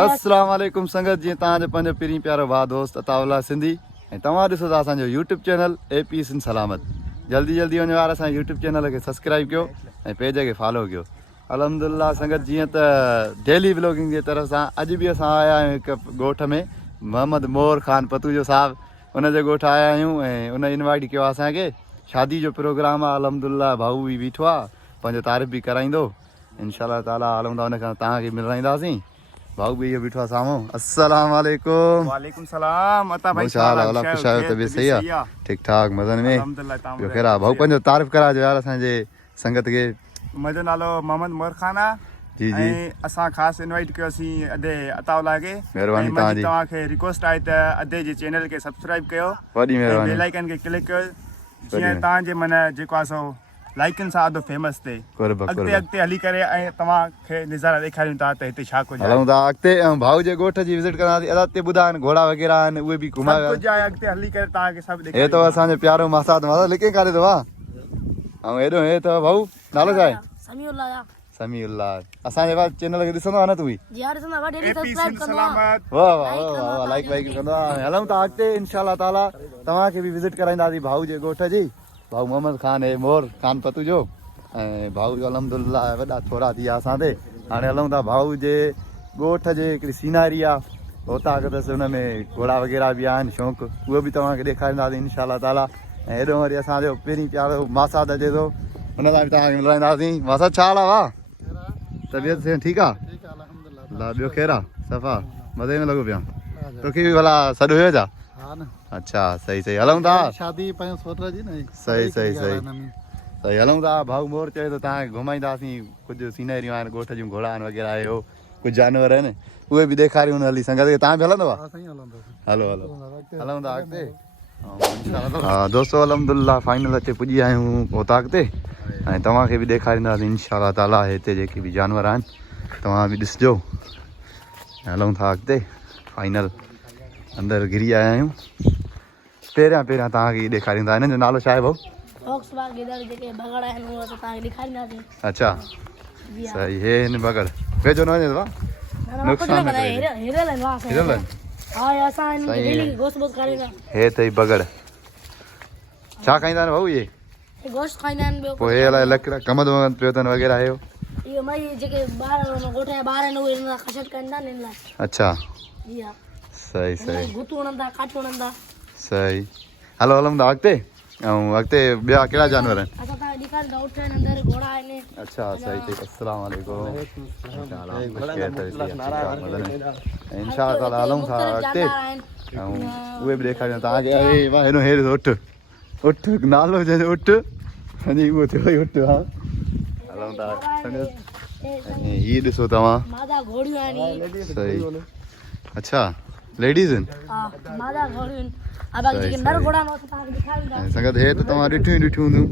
अस्सलाम वालेकुम संगत जी तव्हांजो पंहिंजो पहिरीं प्यारो भाउ दोस्त अताउल्ला सिंधी ऐं तव्हां ॾिसो था असांजो यूट्यूब चैनल AP सिंध सलामत। जल्दी जल्दी वञो यार असांजे यूट्यूब चैनल खे सब्सक्राइब कयो ऐं पेज खे फॉलो कयो। अल्हम्दुलिल्लाह संगत जीअं त डेली व्लॉगिंग जी तरफ़ सां अॼु बि असां आया आहियूं हिकु ॻोठ में मोहम्मद मोर ख़ान पतूजो साहिबु उनजे ॻोठ आया आहियूं ऐं उन इनवाइट कयो आहे असांखे। शादी जो प्रोग्राम आहे अल्हम्दुलिल्लाह भाऊ बि बीठो आहे पंहिंजो तारीफ़ बि कराईंदो इंशाअल्लाह ताला। हलूं था उनखां तव्हांखे मिलाईंदासीं। भाऊ भी इहो बीठो आहे साम्हूं। अस्सलाम वालेकुम। वालेकुम सलाम। अता भाई खुश आहियो? खुश आहियो? तबियत सही आहे? ठीक ठाक मज़नि में? ॿियो कहिड़ा भाऊ पंहिंजो तारीफ़ कराइजो यार असांजे संगत खे। मुंहिंजो नालो मोहम्मद मोर ख़ान आहे। जी जी। असां ख़ासि इनवाइट कयोसीं अदे अताउल्ला खे। महिरबानी तव्हांजी। तव्हांखे रिक्वेस्ट आहे त अदे जे चैनल खे सब्सक्राइब कयो। वॾी महिरबानी। बेल आइकन खे क्लिक कयो जीअं तव्हांजे मन जेको आहे सो लाइकनि सां अधो फेमस थिए। अॻिते हली करे ऐं तव्हांखे नज़ारा ॾेखारियूं था त हिते छा कुझु हलूं था अॻिते। ऐं भाऊ जे ॻोठ जी विज़िट कंदासीं। अॻिते ॿुधा आहिनि घोड़ा वग़ैरह आहिनि उहे बि घुमाए कुझु आहे अॻिते हली करे तव्हांखे सभु हे अथव असांजो प्यारो मासाद लिखे काॾे अथव। ऐं हेॾो हे अथव भाऊ नालो छा आहे? समीउल्लाह। असांजे बाद चैनल खे ॾिसंदो आहे न तूं बि? वाह वाह वाह लाइक वाइक कंदो आहे। हलूं था अॻिते इंशाअल्लाह ताला तव्हांखे बि विज़िट कराईंदासीं भाऊ जे ॻोठ जी। भाऊ मोहम्मद ख़ान है मोर ख़ान पतू जो ऐं भाऊ जो अल्हम्दुलिल्लाह वॾा थोरा थी विया असां ते। हाणे हलूं था भाऊ जे ॻोठ जे हिकिड़ी सीनरी आहे हुतां अॻिते हुन में घोड़ा वग़ैरह बि आहिनि शौक़ु उहो बि तव्हांखे ॾेखारींदासीं इंशाअल्लाह ताला। ऐं हेॾो वरी असांजो पहिरीं प्यारो मासाद अचे थो हुन सां बि तव्हांखे मिलाईंदासीं। मासाद छा हाल आहे? वाह तबियत ठीकु आहे? अलाह ॿियो ख़ैरु आहे? सफ़ा मज़े में लॻो पिया? तोखे बि भला सॾु हुयो छा? अच्छा सही सही। हलूं था शादी सोच जी न। सही सही सही सही। हलूं था भाऊ मोर चए तो तव्हांखे घुमाईंदासीं। कुझु सीनरियूं आहिनि ॻोठ जूं घोड़ा आहिनि वग़ैरह आहियो कुझु जानवर आहिनि उहे बि ॾेखारियूं हली संगत खे। तव्हां बि हलंदव? हलो हलो हलूं था अॻिते। हा दोस्तो अल्हम्दुलिल्लाह फाइनल अचे पुॼी विया आहियूं हुतां अॻिते ऐं तव्हांखे बि ॾेखारींदासीं इंशाअल्लाह ताला। हिते जेके बि जानवर आहिनि तव्हां बि ॾिसिजो। हलूं था अॻिते फाइनल अंदरि घिरी आया आहियूं। पहिरियां तव्हांखे ॾेखारींदा। हिननि जो नालो छा आहे भाऊ? अच्छा सही। हे हिन बगड़ वेझो न वञे हे अथई बगड़। छा खाईंदा आहिनि भाऊ इहे? पोइ हे अलाए लकड़ा कमद वमद पियो अथनि वग़ैरह आयो। अच्छा सही सही सही। हलो हलूं था अॻिते। ऐं अॻिते ॿिया कहिड़ा जानवर आहिनि? अच्छा सही सही। अस्सलाम वालेकुम। इंशाअल्लाह ताला हलूं था अॻिते ऐं उहे बि ॾेखारियूं तव्हांखे। अरे वाह हेॾो हेॾो उठ उठ नालो जंहिंजो उठ साईं उहो थियो ई उठ। हा हलूं था। हीअ ॾिसो तव्हां सही। अच्छा लेडीज़ आहिनि संगत। हे त तव्हां ॾिठियूं ई ॾिठियूं हूंदियूं।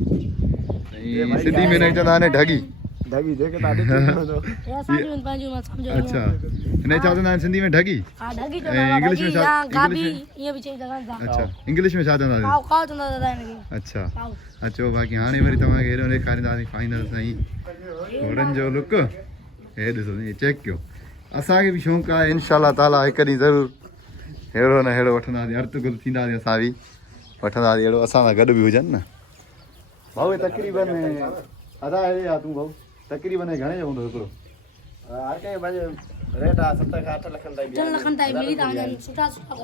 सिंधी में न चवंदा आहिनि ढगी। अच्छा हिन छा चवंदा आहिनि सिंधी में ढगी? इंग्लिश में छा? अच्छा इंग्लिश में छा चवंदा आहिनि? अच्छा अचो बाक़ी हाणे वरी तव्हांखे हेॾो ॾेखारींदासीं फाइनल साईं घोड़नि जो लुक। हे ॾिसो चेक कयो। असांखे बि शौक़ु आहे इंशाअल्लाह ताला हिकु ॾींहुं ज़रूरु हेड़ो न हेड़ो वठंदासीं। अर्त गुल थींदासीं असां बि वठंदासीं अहिड़ो असां सां गॾु बि हुजनि न भाऊ। तक़रीबन अदा आहे तूं भाऊ तक़रीबन घणे जो हूंदो हिकिड़ो?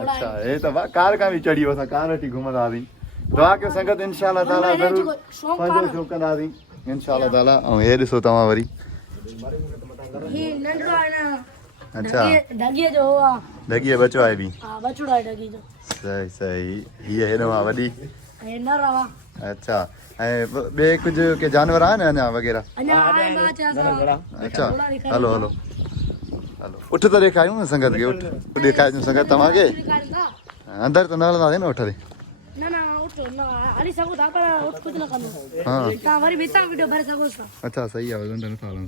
अच्छा हे त कार खां बि चढ़ी वियो। असां कार वठी घुमंदासीं। दुआ कयो संगत इंशाअल्लाह ताला ज़रूरु पंहिंजो शौक़ु कंदासीं इंशाअल्लाह ताला। ऐं हे ॾिसो तव्हां वरी अच्छा ढगीअ बचो आहे बि। सही सही। हीअ हेॾो आहे वॾी। अच्छा ऐं ॿिए कुझु के जानवर आहिनि अञा वग़ैरह? अच्छा हलो हलो हलो उठ त ॾेखारियूं न संगत खे। उठ ॾेखारियूं संगत तव्हांखे। अंदरि त न हलंदासीं न उठ ते? अच्छा सही आहे अंदरि नथा हलूं।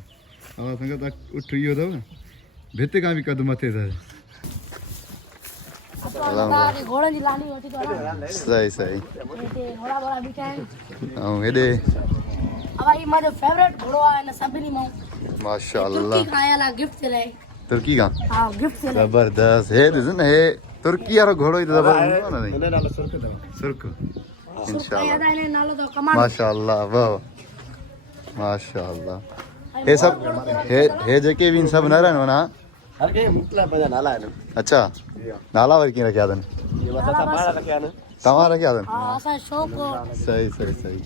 हा संगत उठ इहो अथव भित खां बि कदु मथे अथव। सही सही। ऐं हेॾे माशाअल्लाह खाया गिफ्ट से लाए तुर्की का हां गिफ्ट से लाए जबरदस्त हे ॾिसनि हे तुर्की वारो घोड़ो ई त ज़बरदस्त हूंदो न हुन नालो सुर्ख अथव सुर्ख इंशाल्लाह याद आने नालो तो कमाल माशाअल्लाह वाह माशाअल्लाह हे सभु हे जेके बि सभु न रहनि माना हर के मुकला पंहिंजा नाला आहिनि अच्छा नाला वरी कीअं रखिया अथनि इहे असां पाण रखिया आहिनि तव्हां रखिया अथनि हां असा शौक सही सही सही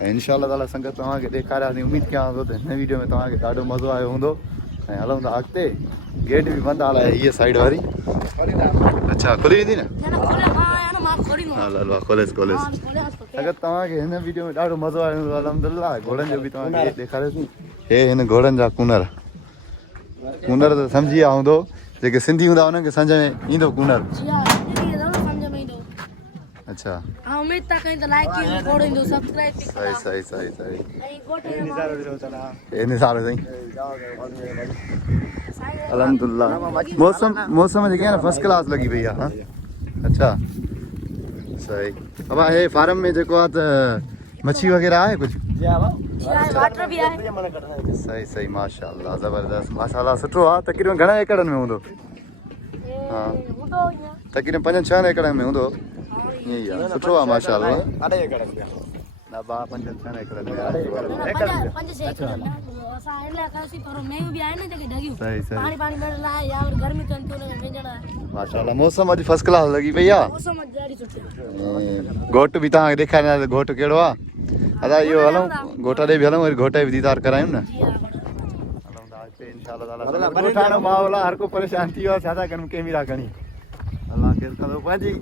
ऐं इनशाला ताला संगत तव्हांखे ॾेखारियासीं उमेदु कयां थो त हिन वीडियो में तव्हांखे ॾाढो मज़ो आयो हूंदो ऐं हलूं था अॻिते गेट बि बंदि हाल आहे हीअ साइड वारी अच्छा खुली वेंदी न ना खोले हां यार मां खोली नो हल हल कॉलेज कॉलेज हां खोले अगरि तव्हांखे हिन वीडियो में ॾाढो मज़ो आयो हूंदो अलहमदिल्ला घोड़नि जो बि तव्हांखे ॾेखारियोसीं हे हिन घोड़नि जा कूनर कूनर त सम्झी विया हूंदो जेके सिंधी हूंदा उन्हनि खे सम्झ में ईंदो कूनर जी हां ये जरूर समझ में ईंदो अच्छा हां उम्मीद था कहीं तो लाइक की कोड ईंदो सब्सक्राइब थी सही सही सही सही ऐं गोटे हे निसार साईं अलहमदिल्ला मौसम जेके आहे न फर्स्ट क्लास लॻी पई आहे हा अच्छा सही अब हे फार्म में जेको आहे त मच्छी वग़ैरह आहे कुझु वाटर भी है सही सही माशाअल्लाह ज़बरदस्त माशाअल्लाह सुठो आहे तक़रीबन घणा एकड़नि में हूंदो हाँ। हूंदो ईअं तक़रीबन 5-6 एकड़नि में हूंदो ईअं ई आहे सुठो आहे माशाअल्लाह अढाई एकड़ न 5-6 एकड़नि में पंज छह एकड़ असां हेला कासी पर मैं भी आए न जेके डगियो सही सही पानी पानी में लाए या और गर्मी तो अंतो ने वेंजणा माशाअल्लाह मौसम अॼु फर्स्ट क्लास लॻी पई आहे मौसम ॾाढी सुठी घोट बि तव्हांखे ॾेखारींदासीं घोट कहिड़ो आहे अदा इहो हलूं घोट ॾे बि हलूं वरी घोट जो बि दीदार करायूं न जी हां हलूं था अॻिते इंशाअल्लाह ताला ॻोठाणो माहौल आहे हर को परेशान थी वियो आहे छा था कयूं कैमरा खणी अलाह केरु कंदो पंहिंजी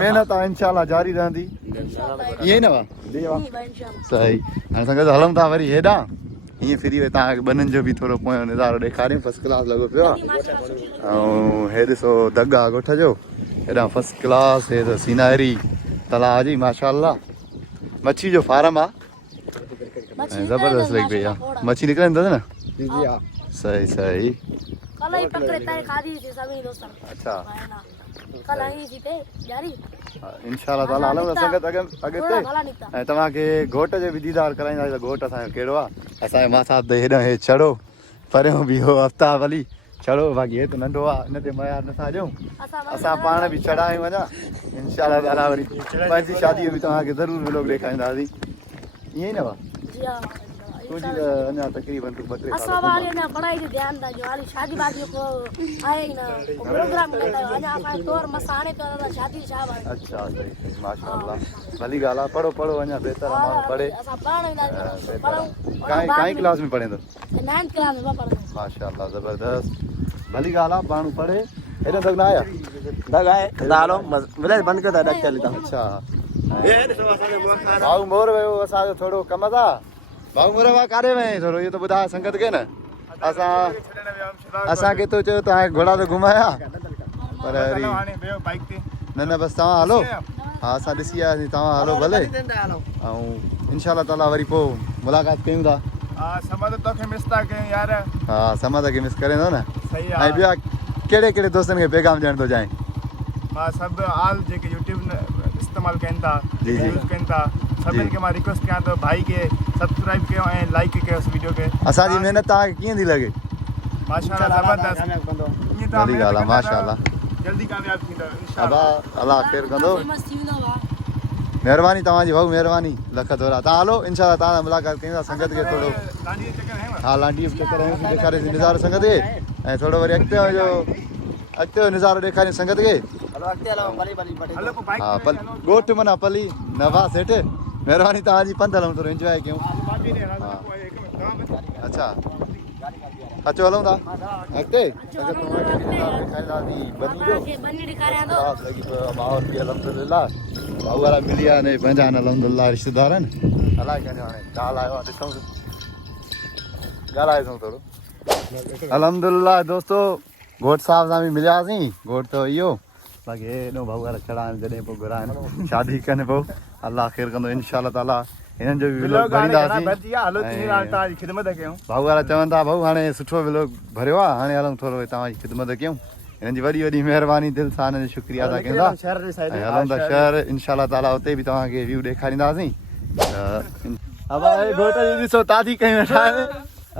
महिनत आहे इंशाअल्लाह जारी रहंदी ईअं ई न वा सही हाणे संगत हलूं था वरी हेॾां हीअं फिरी वरी तव्हांखे ॿनिनि जो बि थोरो पोयों नज़ारो ॾेखारियूं फर्स्ट क्लास लॻो पियो आहे ऐं हे ॾिसो दग आहे ॻोठ जो हेॾां फर्स्ट क्लास हे त सीनारी तलाउ जी माशाअल्लाह मच्छी जो फार्म आहे ऐं ज़बरदस्त लॻी पई आहे मच्छी निकिरंदी अथसि न सही सही कल ही पकड़े तारे खादी थी सभी दोस्तों अच्छा कल आई थी ते जारी इंशाअल्लाह ताला हलूं था संगत अॻिते भला निकता ऐं तव्हांखे घोट जो बि दीदार कराईंदासीं त घोट असांजो कहिड़ो आहे असांजे मासा त हेॾां हे छड़ो परियों बि हो हफ़्ता भली छड़ो बाक़ी हे त नंढो आहे हिन ते मयार नथा ॾियूं असां पाण बि चढ़ायूं अञा इंशाअल्लाह ताला वरी पंहिंजी शादीअ में तव्हांखे ज़रूरु व्लॉग ॾेखारींदासीं ईअं ई न वा जी हां तुंहिंजी त अञा तक़रीबन तूं 2-3 असां साल वाले ने पढ़ाई जो ध्यान दा जो वाली शादी वादी को आए ही ना प्रोग्राम करता है अञा असां तौर मसाणे तो शादी शाह है अच्छा सही सही माशाअल्लाह भली ॻाल्हि आहे पढ़ो पढ़ो अञा बहितर आहे माण्हू पढ़े असां पढ़ण पढ़ो काई क्लास में पढ़े थो 9th क्लास में पढ़ो माशाअल्लाह ज़बरदस्त भली ॻाल्हि आहे माण्हू पढ़े हेॾो तक न आया दग आहे हलो विलेज बंदि कर दग चली था अच्छा भाऊ मोर वियो असांजो थोरो कमु था भाऊ मोर वा काॾे वई थोरो इहो त ॿुधाए संगत खे न असांखे तो चयो तव्हांखे घोड़ा ते घुमाया पर वरी बाइक ते न न बसि तव्हां हलो हा असां ॾिसी आयासीं तव्हां हलो भले ऐं इंशाअल्लाह ताला वरी पोइ मुलाक़ात कयूं था हा समझ तोखे मिस था कयूं यार हा समाज खे मिस करे थो न सही ऐं आहे ॿिया कहिड़े कहिड़े दोस्तनि खे पैगाम ॾियण थो चाहीं मां सभु आल जेके यूट्यूब इस्तेमालु कनि था जी, जी। यूज़ कनि था सभिनि खे मां रिक्वेस्ट कयां थो भाई खे सब्सक्राइब कयो ऐं लाइक कयो इस वीडियो खे असांजी महिनत तव्हांखे कीअं थी लॻे माशाअल्लाह ज़बरदस्त ईअं तव्हां भली ॻाल्हि आहे माशाअल्लाह जल्दी कामयाब थींदव अबा इंशाअल्लाह अलाह ख़ैरु कंदो फेमस थी वेंदो वा महिरबानी तव्हांजी भाऊ महिरबानी लख थोरा तव्हां हलो इंशाअल्लाह तव्हां सां मुलाक़ात कयूं था संगत खे थोरो लाॾी जो चक्कर है हा लांडी बि चकर आहियूं ॾेखारियोसीं निज़ारो संगत खे ऐं थोरो वरी अॻिते जो निज़ारो ॾेखारियूं संगत खे हलो अॻिते हलो भली हलो पोइ बाइक हा पल ॻोठ माना पली नवा सेठ महिरबानी तव्हांजी पंधु हलूं थोरो इंजॉय कयूं अच्छा अचो हलूं था अॻिते अगरि तव्हांखे ॾेखारींदासीं बनी जो बनी ॾेखारियां थो रात लॻी पियो आहे माहौल बि अलहमदिल्ला भाऊ वारा मिली विया आहिनि पंहिंजा आहिनि अलहमदिल्ला रिश्तेदार आहिनि अलाए कंहिंजो हाणे ॻाल्हि आयो आहे ॾिसूं ॻाल्हायोसीं थोरो अलहमदिल्ला दोस्तो घोट साहिब सां बि मिलियासीं घोट त इहो बाक़ी हेॾो भाऊ वारा चढ़ा आहिनि जॾहिं पोइ घुराइनि शादी कनि पोइ अलाह ख़ैरु कंदो इनशाअल्लाह ताला हिननि जो बि व्लॉग भरींदासीं हलो तव्हांजी ख़िदमत कयूं भाऊ वारा चवनि था भाऊ हाणे सुठो व्लॉग भरियो आहे हाणे हलूं थोरो तव्हांजी ख़िदमत कयूं हिननि जी वॾी वॾी महिरबानी दिलि सां हिननि जो शुक्रिया अदा कयूं था ऐं हलूं था शहर इनशाअल्लाह ताला उते बि तव्हांखे व्यू ॾेखारींदासीं घोट जी ॾिसो ताज़ी कयूं वेठा आहिनि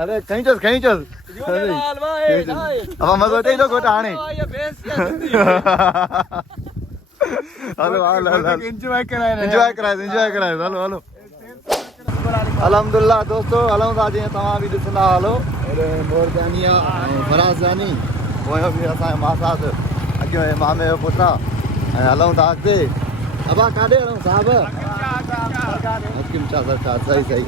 अरे खींचस अब मज़ो अचे थो घोट हाणे हलो एंजॉय कराए एंजॉय कराए हलो अलहमदुल्ला दोस्तों हलूं था जीअं तव्हां बि ॾिसंदा हलो हेॾे मोरजानी आहे ऐं फराज़ानी पोयों बि असांजो मासात अॻियो मामे जो पुटु आहे ऐं हलूं था अॻिते अबा काॾे हलूं साहब हकीम शाह सरकार सही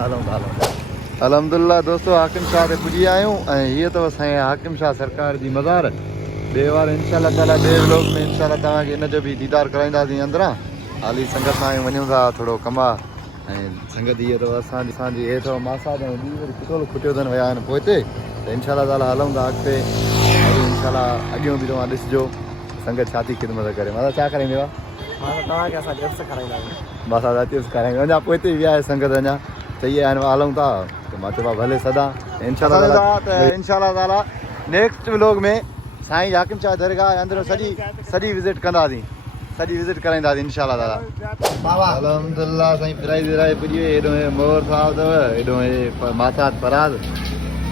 हलूं था अलहमदुल्ला दोस्तों हाकिम शाह ते पुॼी विया आहियूं ऐं हीअ अथव असांजे हाकिम शाह सरकार जी मज़ार ॿिए वार इंशाल्लाह ताला ॿिए व्लॉग में इंशाल्लाह तव्हांखे हिन जो बि दीदार कराईंदासीं अंदरां हाली संगत सां वञूं था थोरो कमा ऐं संगत हीअ अथव असांजी हे अथव मासा ऐं ॿी वरी पिटोल खुटियो अथनि विया आहिनि पोइ हिते त इंशाल्लाह ताला हलूं था अॻिते वरी इंशाल्लाह अॻियों बि तव्हां ॾिसिजो संगत छा थी ख़िदमत करे माता छा कराईंदव तव्हांखे असां गिफ्ट कराईंदासीं मासा चिप्स खाराईंदव अञा पोइ हिते विया आहे संगत अञा चई आहिनि हलूं था त मां चयो भले सदा इंशाल्लाह ताला नेक्स्ट व्लॉग में साईं हाकिम शाह दरगाह अंदरि सॼी विज़िट कंदासीं सॼी विज़िट कराईंदासीं इंशाल्लाह ताला अलहमदुल्ला साईं फिराई पुॼी वई हेॾो हे मोर साहब अथव हेॾो हे मासात फराज़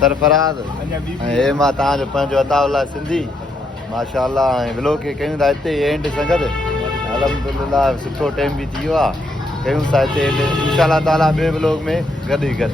सरफराज़ ऐं हे मां तव्हांजो पंहिंजो अताउल्ला सिंधी माशाअल्लाह ऐं व्लॉग खे कयूं था हिते एंड संगत अलहमदुल्ला सुठो टाइम बि थी वियो आहे कयूं था हिते इंशाल्लाह ताला ॿिए व्लॉग में गॾु ई गॾु